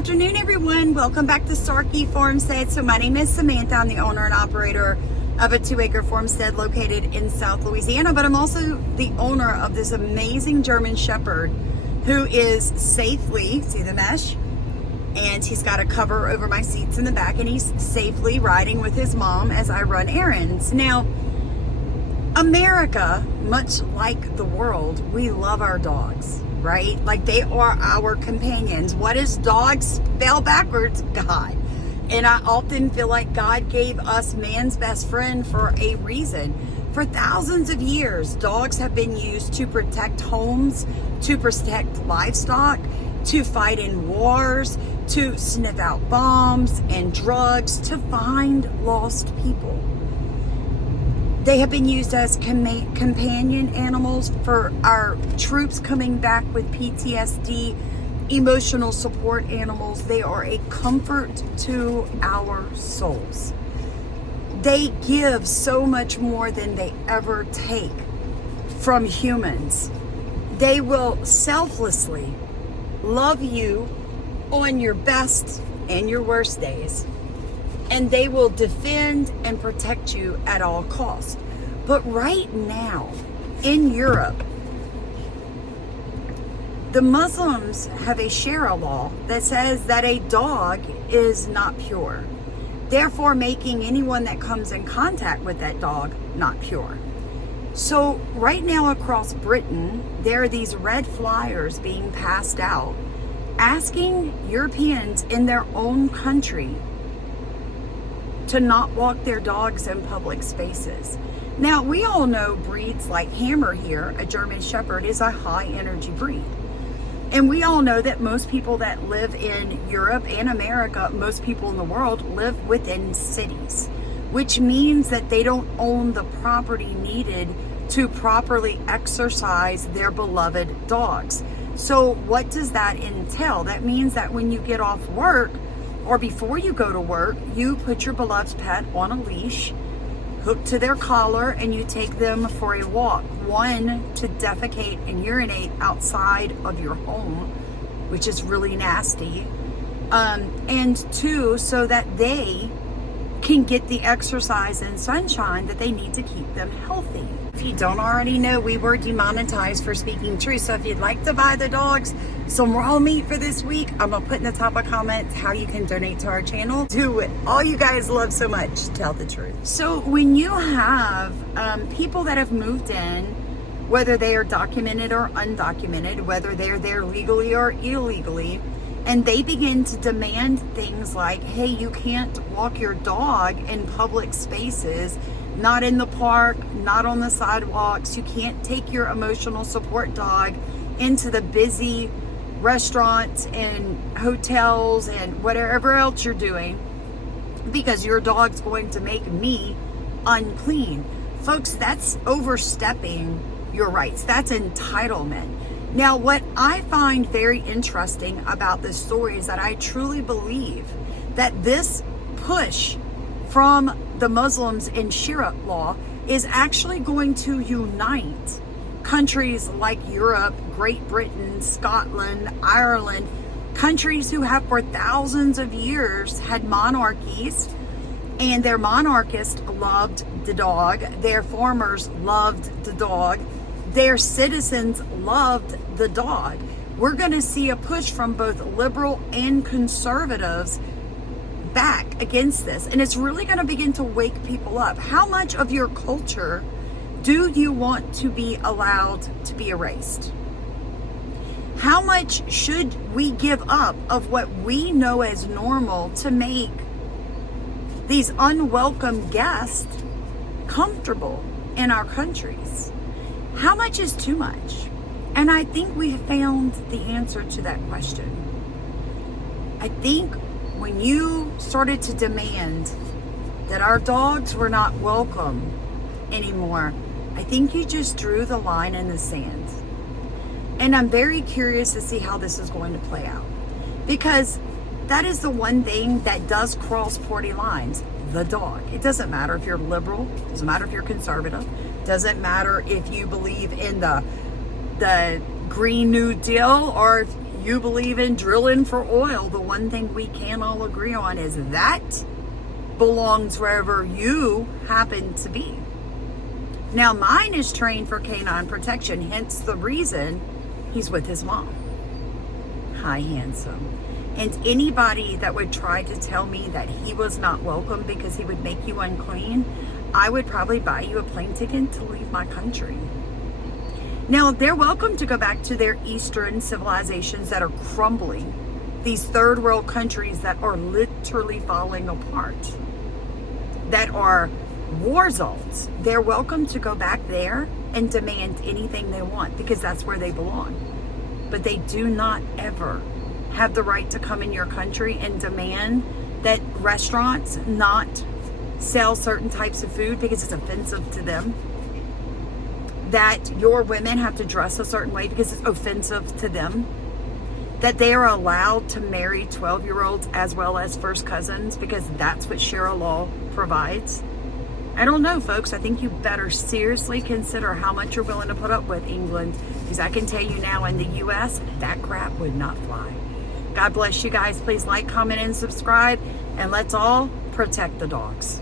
afternoon, everyone. Welcome back to Starkey Farmstead. So my name is Samantha. I'm the owner and operator of a 2-acre farmstead located in South Louisiana, but I'm also the owner of this amazing German Shepherd who is safely, see the mesh? And he's got a cover over my seats in the back, and he's safely riding with his mom as I run errands. Now, America, much like the world, we love our dogs, right? Like, they are our companions. What does dog spell backwards? God. And I often feel like God gave us man's best friend for a reason. For thousands of years, dogs have been used to protect homes, to protect livestock, to fight in wars, to sniff out bombs and drugs, to find lost people. They have been used as companion animals for our troops coming back with PTSD, emotional support animals. They are a comfort to our souls. They give so much more than they ever take from humans. They will selflessly love you on your best and your worst days. And they will defend and protect you at all costs. But right now, in Europe, the Muslims have a Sharia law that says that a dog is not pure, therefore making anyone that comes in contact with that dog not pure. So right now across Britain, there are these red flyers being passed out asking Europeans in their own country to not walk their dogs in public spaces. Now, we all know breeds like Hammer here, a German Shepherd, is a high energy breed. And we all know that most people that live in Europe and America, most people in the world, live within cities, which means that they don't own the property needed to properly exercise their beloved dogs. So what does that entail? That means that when you get off work, or before you go to work, you put your beloved pet on a leash, hooked to their collar, and you take them for a walk. One, to defecate and urinate outside of your home, which is really nasty. And two, so that they can get the exercise and sunshine that they need to keep them healthy. If you don't already know, we were demonetized for speaking truth. So if you'd like to buy the dogs some raw meat for this week, I'm gonna put in the top of comments how you can donate to our channel. Do what all you guys love so much, tell the truth. So when you have people that have moved in, whether they are documented or undocumented, whether they're there legally or illegally, and they begin to demand things like, hey, you can't walk your dog in public spaces, not in the park, not on the sidewalks. You can't take your emotional support dog into the busy restaurants and hotels and whatever else you're doing, because your dog's going to make me unclean. Folks, that's overstepping your rights. That's entitlement. Now, what I find very interesting about this story is that I truly believe that this push from the Muslims in Sharia law is actually going to unite countries like Europe, Great Britain, Scotland, Ireland, countries who have for thousands of years had monarchies, and their monarchists loved the dog, their farmers loved the dog, their citizens loved the dog. We're going to see a push from both liberal and conservatives back against this, and it's really going to begin to wake people up. How much of your culture do you want to be allowed to be erased? How much should we give up of what we know as normal to make these unwelcome guests comfortable in our countries? How much is too much? And I think we found the answer to that question. I think when you started to demand that our dogs were not welcome anymore, I think you just drew the line in the sand. And I'm very curious to see how this is going to play out, because that is the one thing that does cross party lines. The dog. It doesn't matter if you're liberal, doesn't matter if you're conservative, doesn't matter if you believe in the Green New Deal, or if you believe in drilling for oil, the one thing we can all agree on is that belongs wherever you happen to be. Now, mine is trained for canine protection, hence the reason he's with his mom. Hi, handsome. And anybody that would try to tell me that he was not welcome because he would make you unclean, I would probably buy you a plane ticket to leave my country. Now, they're welcome to go back to their Eastern civilizations that are crumbling, these third world countries that are literally falling apart, that are war zones. They're welcome to go back there and demand anything they want because that's where they belong. But they do not ever have the right to come in your country and demand that restaurants not sell certain types of food because it's offensive to them, that your women have to dress a certain way because it's offensive to them, that they are allowed to marry 12-year-olds as well as first cousins because that's what Sharia law provides. I don't know, folks. I think you better seriously consider how much you're willing to put up with, England, because I can tell you now in the U.S., that crap would not fly. God bless you guys. Please like, comment, and subscribe, and let's all protect the dogs.